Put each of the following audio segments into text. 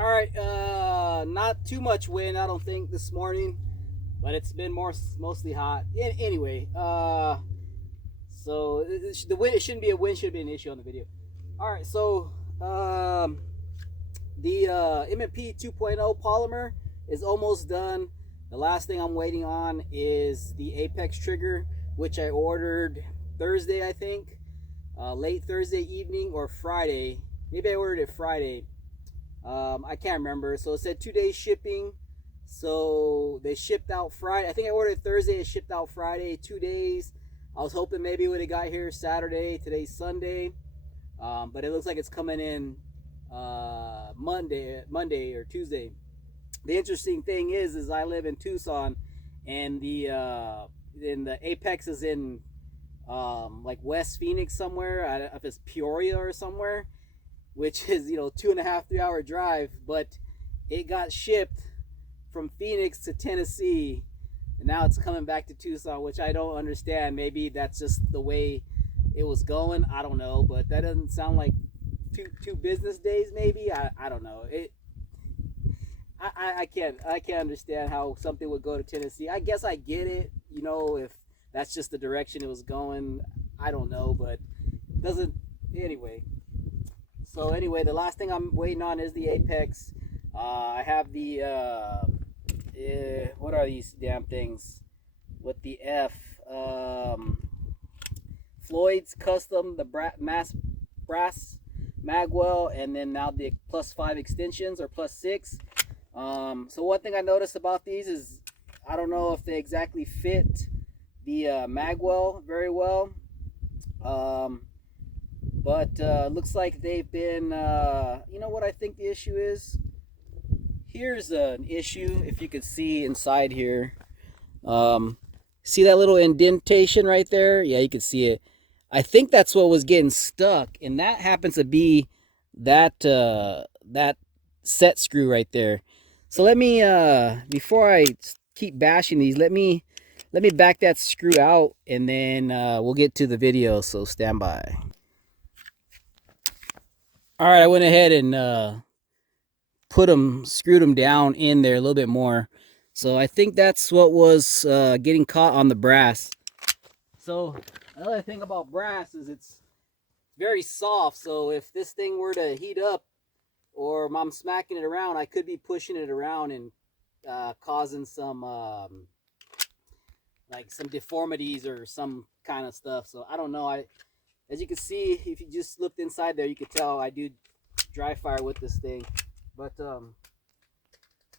All right, not too much wind, I don't think, this morning, but it's been mostly hot. Anyway, so the wind, it shouldn't be a wind, should be an issue on the video. All right, so the M&P 2.0 polymer is almost done. The last thing I'm waiting on is the Apex trigger, which I ordered Thursday, I think, late Thursday evening or Friday. Maybe I ordered it Friday. I can't remember. So it said 2 days shipping. So they shipped out Friday. I think I ordered Thursday. It shipped out Friday. 2 days. I was hoping maybe it would have got here Saturday. Today's Sunday, but it looks like it's coming in Monday or Tuesday. The interesting thing is I live in Tucson, and the Apex is in like West Phoenix somewhere. I don't know if it's Peoria or somewhere, which is 2.5 3 hour drive, but it got shipped from Phoenix to Tennessee, and now it's coming back to Tucson, which I don't understand. Maybe that's just the way it was going. I don't know, but that doesn't sound like two business days. Maybe I don't know. I can't understand how something would go to Tennessee. I guess I get it, if that's just the direction it was going. I don't know, but it doesn't anyway. So anyway, the last thing I'm waiting on is the Apex. I have the what are these damn things with the F? Floyd's Custom, the brass magwell, and then now the +5 extensions or +6. So one thing I noticed about these is I don't know if they exactly fit the magwell very well. But looks like they've been, you know what I think the issue is? Here's an issue, if you could see inside here. See that little indentation right there? Yeah, you can see it. I think that's what was getting stuck, and that happens to be that set screw right there. So let me, before I keep bashing these, let me back that screw out, and then we'll get to the video, so stand by. All right, I went ahead and screwed them down in there a little bit more. So I think that's what was getting caught on the brass. So another thing about brass is it's very soft. So if this thing were to heat up, or I'm smacking it around, I could be pushing it around and causing some like some deformities or some kind of stuff. So I don't know. As you can see, if you just looked inside there, you could tell I do dry fire with this thing. But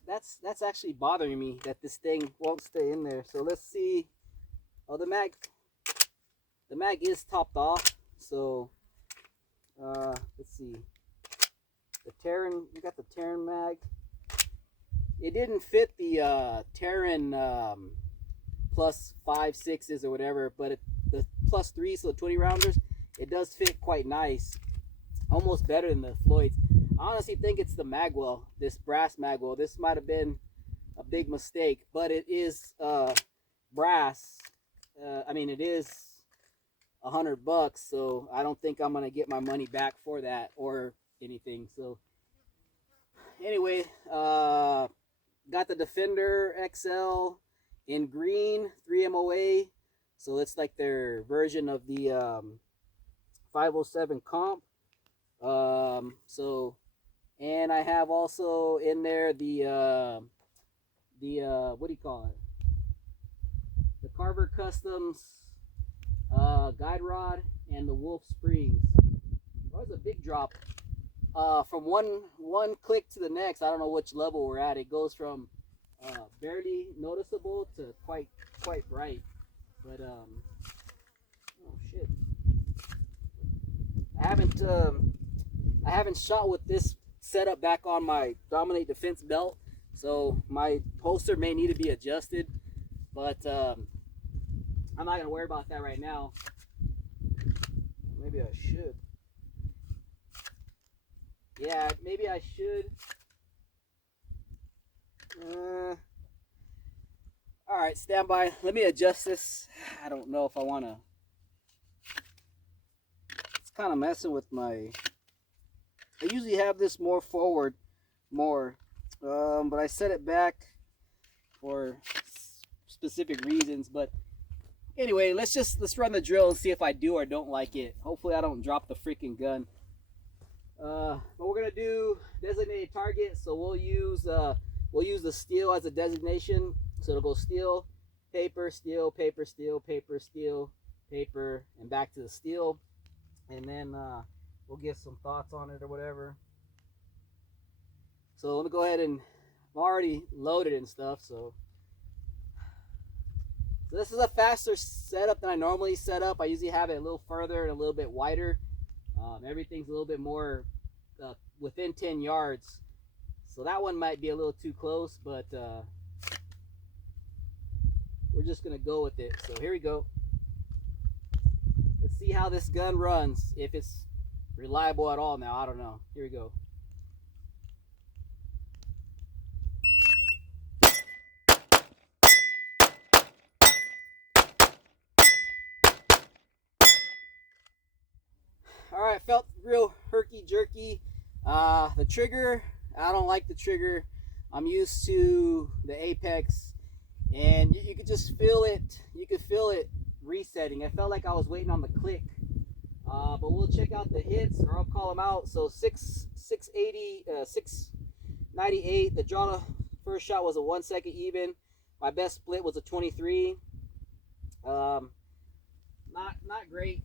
that's actually bothering me, that this thing won't stay in there. So let's see. Oh, the mag is topped off. So let's see. The Terran, you got the Terran mag. It didn't fit the Terran +5 6s or whatever, but the +3, so the 20 rounders, it does fit quite nice, almost better than the Floyd's. I honestly think it's the magwell, this brass magwell. This might have been a big mistake, but it is brass. I mean, it is $100, so I don't think I'm gonna get my money back for that or anything. So anyway, got the Defender XL in green, 3 MOA. So it's like their version of the 507 comp. So, and I have also in there the what do you call it? The Carver Customs guide rod and the Wolf Springs. Oh, that's a big drop. From one click to the next, I don't know which level we're at. It goes from barely noticeable to quite bright. But oh shit, I haven't shot with this setup back on my Dominate Defense belt, so my holster may need to be adjusted. But I'm not gonna worry about that right now. Maybe I should. Yeah, maybe I should. All right, stand by. Let me adjust this. I don't know if I want to. It's kind of messing with my. I usually have this more forward, more. But I set it back for specific reasons. But anyway, let's run the drill and see if I do or don't like it. Hopefully I don't drop the freaking gun. But we're gonna do designated target, so we'll use the steel as a designation. So it'll go steel, paper, steel, paper, steel, paper, steel, paper, and back to the steel. And then we'll get some thoughts on it or whatever. So let me go ahead and I'm already loaded and stuff. So this is a faster setup than I normally set up. I usually have it a little further and a little bit wider. Everything's a little bit more within 10 yards. So that one might be a little too close, but we're just going to go with it. So here we go. Let's see how this gun runs. If it's reliable at all now, I don't know. Here we go. All right, felt real herky jerky. The trigger, I don't like the trigger. I'm used to the Apex, and you could just feel it. You could feel it resetting. I felt like I was waiting on the click. But we'll check out the hits, or I'll call them out. So 680, 698. The draw to first shot was a 1 second even. My best split was a 23. Not great.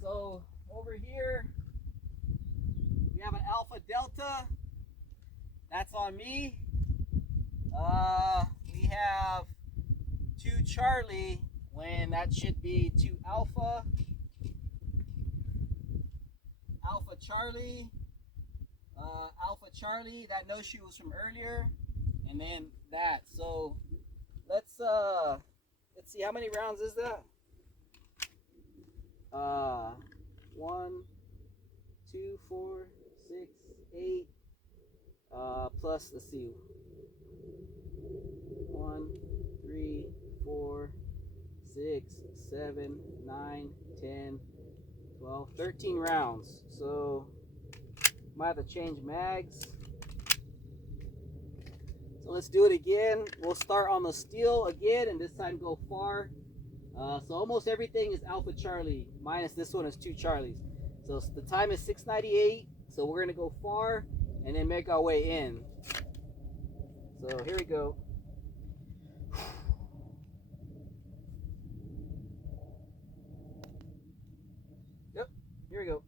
So over here we have an Alpha Delta. That's on me. We have 2 Charlie when that should be 2 Alpha. Alpha Charlie. Alpha Charlie. That no shoot was from earlier, and then that. So let's see, how many rounds is that? 1, 2, 4, 6, 8. Plus, let's see. 1, 3, 4, 6, 7, 9, 10, 12, 13 rounds. So might have to change mags. So let's do it again. We'll start on the steel again, and this time go far. So almost everything is Alpha Charlie, minus this one is 2 Charlies. So the time is 698. So we're gonna go far and then make our way in. So here we go. Yep, here we go.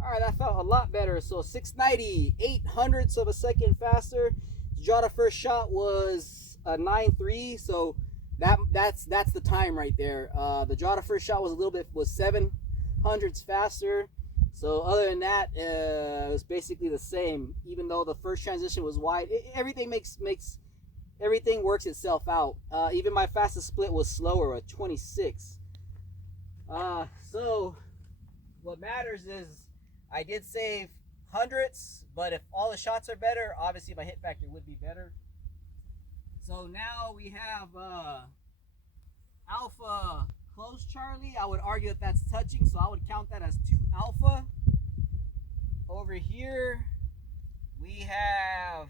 Alright, that felt a lot better. So 690, 800ths of a second faster. To draw the first shot was a 9.3, so that's the time right there. The draw the first shot was a little bit 700ths faster. So other than that, it was basically the same. Even though the first transition was wide, everything everything works itself out. Even my fastest split was slower at 26. So what matters is I did save hundredths, but if all the shots are better, obviously my hit factor would be better. So now we have Alpha Close Charlie. I would argue that that's touching, so I would count that as 2 Alpha. Over here we have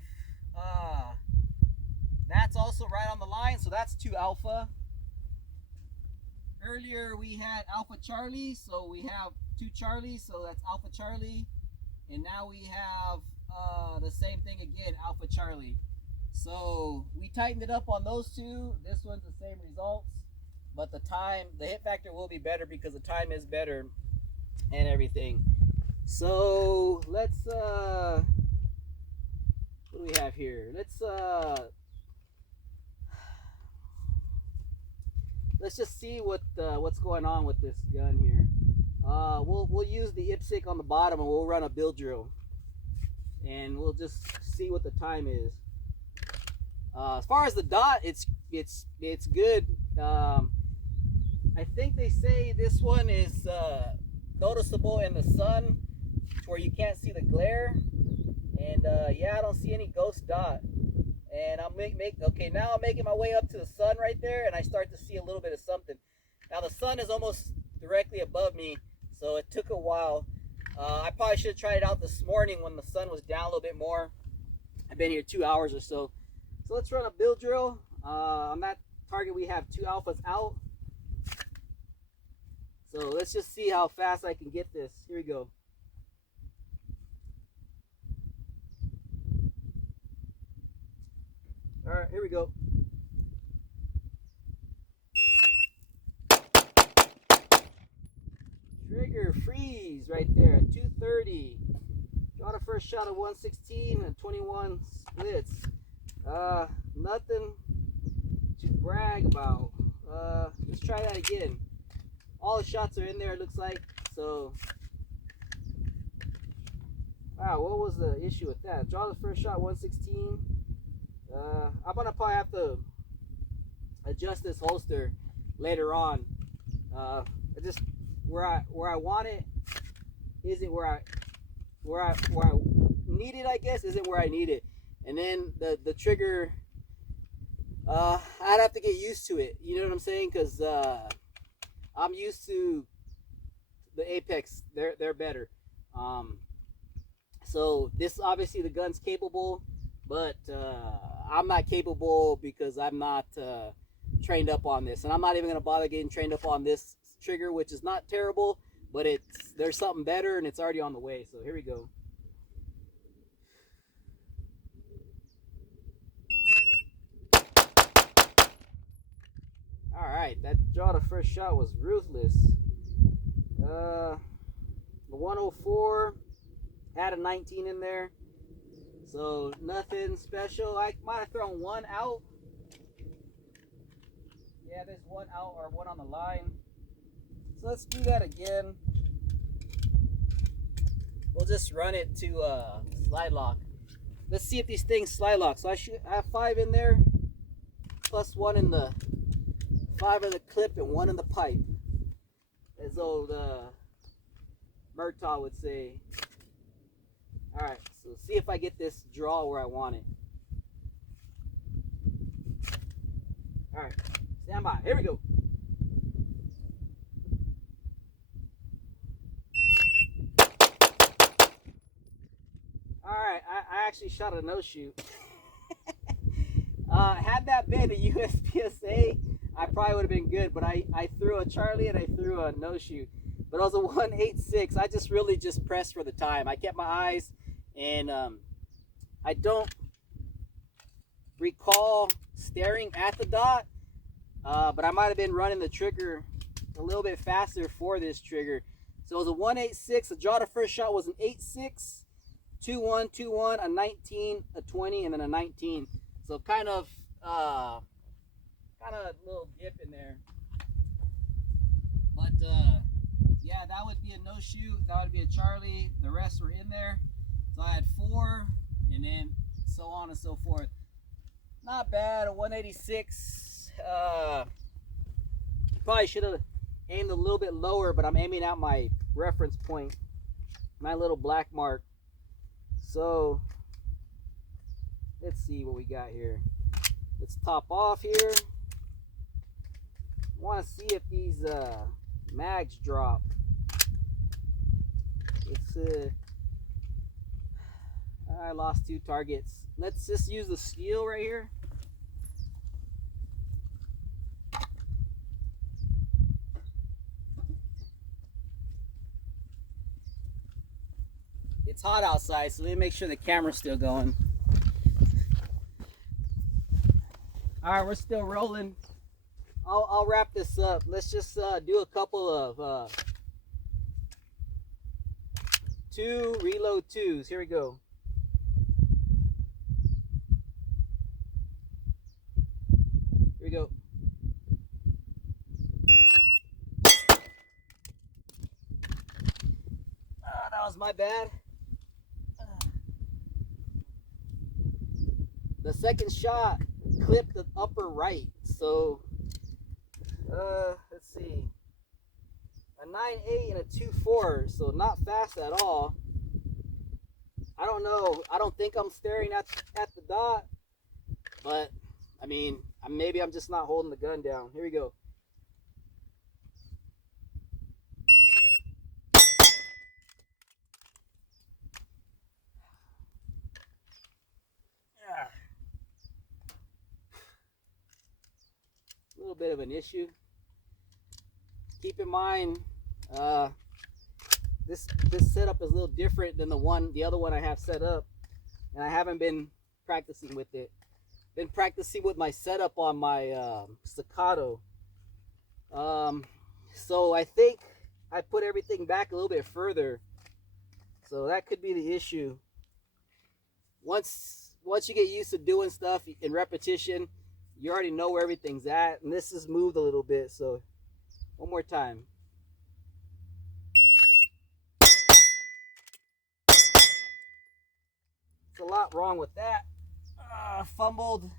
that's also right on the line, so that's 2 Alpha. Earlier we had Alpha Charlie, so we have 2 Charlie, so that's Alpha Charlie. And now we have the same thing again, Alpha Charlie. So we tightened it up on those two. This one's the same results, but the hit factor will be better because the time is better and everything. So let's what do we have here? Let's just see what's going on with this gun here. We'll use the IPSC on the bottom, and we'll run a build drill, and we'll just see what the time is. As far as the dot, it's good. I think they say this one is noticeable in the sun, where you can't see the glare. And yeah, I don't see any ghost dot. And I'm okay, now I'm making my way up to the sun right there, and I start to see a little bit of something. Now the sun is almost directly above me, so it took a while. I probably should have tried it out this morning when the sun was down a little bit more. I've been here 2 hours or so. So let's run a bill drill. On that target, we have 2 alphas out. So let's just see how fast I can get this. Here we go. All right, here we go. Trigger freeze right there at 230. Got a first shot of 116 and 21 splits. Nothing to brag about. Let's try that again. All the shots are in there, it looks like. So, wow, what was the issue with that? Draw the first shot 116. I'm gonna probably have to adjust this holster later on. Just where I want it isn't where I need it, I guess, isn't where I need it. And then the trigger, I'd have to get used to it. You know what I'm saying? Because I'm used to the Apex. They're better. So this, obviously the gun's capable, but I'm not capable because I'm not trained up on this, and I'm not even gonna bother getting trained up on this trigger, which is not terrible, but there's something better, and it's already on the way. So here we go. All right, that draw the first shot was ruthless. The 104 had a 19 in there, so nothing special. I might have thrown one out. Yeah, there's one out or one on the line. So let's do that again. We'll just run it to slide lock. Let's see if these things slide lock. So I should have 5 in there, plus 1 in the 5 in the clip and 1 in the pipe, as old Murtaugh would say. All right, so see if I get this draw where I want it. All right, stand by. Here we go. All right, I actually shot a no shoot. Had that been a USPSA, I probably would have been good, but I threw a Charlie and I threw a no shoot. But it was a 186. I just really just pressed for the time. I kept my eyes, and I don't recall staring at the dot, but I might have been running the trigger a little bit faster for this trigger. So it was a 186. The draw to first shot was an 86, 2-1, 2-1, a 19, a 20, and then a 19. So kind of a little dip in there. But yeah, that would be a no shoot. That would be a Charlie. The rest were in there. So I had 4, and then so on and so forth. Not bad. A 186. Probably should have aimed a little bit lower, but I'm aiming at my reference point, my little black mark. So let's see what we got here. Let's top off here. I want to see if these mags drop. It's I lost 2 targets. Let's just use the steel right here. It's hot outside, so let me make sure the camera's still going. All right, we're still rolling. I'll wrap this up. Let's just do a couple of 2 reload 2s. Here we go. Here we go. That was my bad. The second shot clipped the upper right, so let's see, a 9.8 and a 2.4, so not fast at all. I don't know. I don't think I'm staring at the dot. But I mean, maybe I'm just not holding the gun down. Here we go. A little bit of an issue. Keep in mind, this setup is a little different than the other one I have set up, and I haven't been practicing with it. Been practicing with my setup on my Staccato. So I think I put everything back a little bit further, so that could be the issue. Once you get used to doing stuff in repetition, you already know where everything's at, and this is moved a little bit. So one more time. It's a lot wrong with that. Fumbled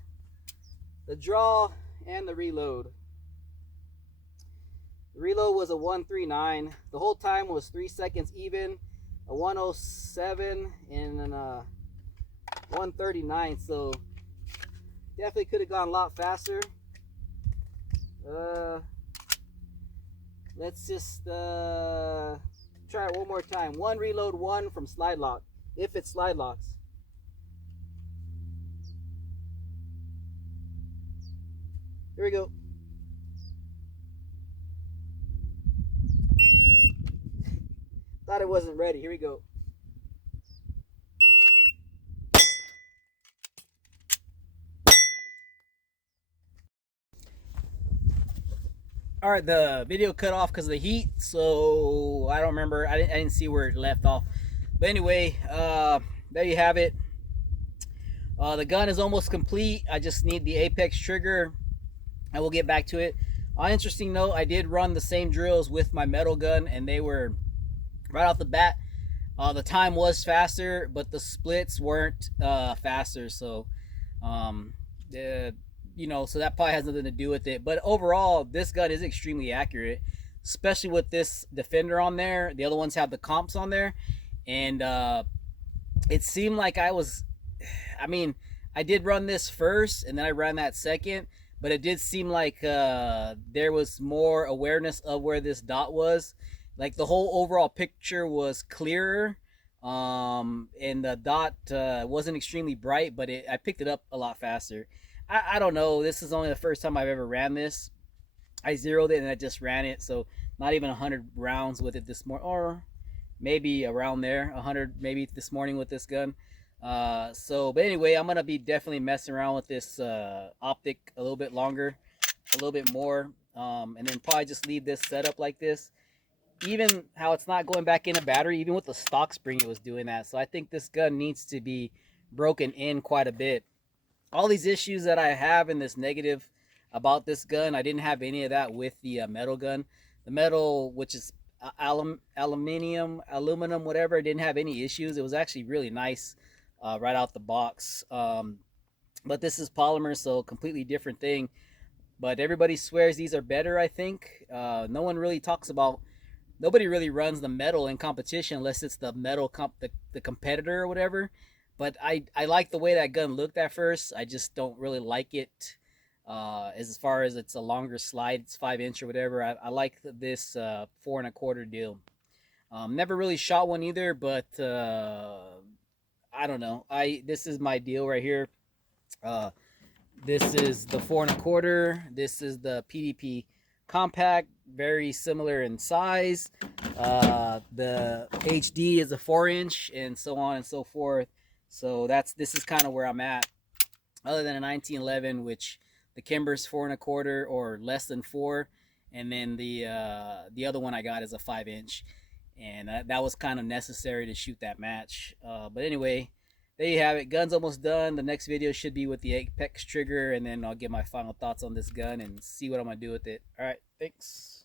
the draw and the reload. The reload was a 139. The whole time was 3 seconds even, a 107 and then a 139. So definitely could have gone a lot faster. Let's just try it one more time. One reload, one from slide lock, if it slide locks. Here we go. Thought it wasn't ready. Here we go. All right, the video cut off because of the heat, so I don't remember. I didn't see where it left off. But anyway, there you have it. The gun is almost complete. I just need the apex trigger, and we'll get back to it. On interesting note, I did run the same drills with my metal gun, and they were right off the bat. The time was faster, but the splits weren't faster. So, so that probably has nothing to do with it. But overall, this gun is extremely accurate, especially with this Defender on there. The other ones have the comps on there, and it seemed like I did run this first, and then I ran that second, but it did seem like there was more awareness of where this dot was. Like the whole overall picture was clearer, and the dot wasn't extremely bright, but I picked it up a lot faster. I don't know. This is only the first time I've ever ran this. I zeroed it and I just ran it, so not even 100 rounds with it this morning, or maybe around there, 100 maybe this morning with this gun. But anyway, I'm gonna be definitely messing around with this optic a little bit longer, a little bit more, and then probably just leave this set up like this. Even how it's not going back in a battery, even with the stock spring, it was doing that. So I think this gun needs to be broken in quite a bit. All these issues that I have in this negative about this gun, I didn't have any of that with the metal gun. The metal, which is aluminum, whatever, didn't have any issues. It was actually really nice right out the box. But this is polymer, so completely different thing. But everybody swears these are better, I think. No one really talks about, nobody really runs the metal in competition unless it's the metal the competitor or whatever. But I like the way that gun looked at first. I just don't really like it as far as it's a longer slide. It's 5-inch or whatever. I like this 4 1/4 deal. Never really shot one either, but I don't know. This is my deal right here. This is the 4 1/4. This is the PDP Compact, very similar in size. The HD is a 4-inch, and so on and so forth. So this is kind of where I'm at. Other than a 1911, which the Kimber's 4 1/4 or less than 4, and then the other one I got is a 5-inch, and that was kind of necessary to shoot that match. But anyway, there you have it. Gun's almost done. The next video should be with the apex trigger, and then I'll get my final thoughts on this gun and see what I'm gonna do with it. All right, thanks.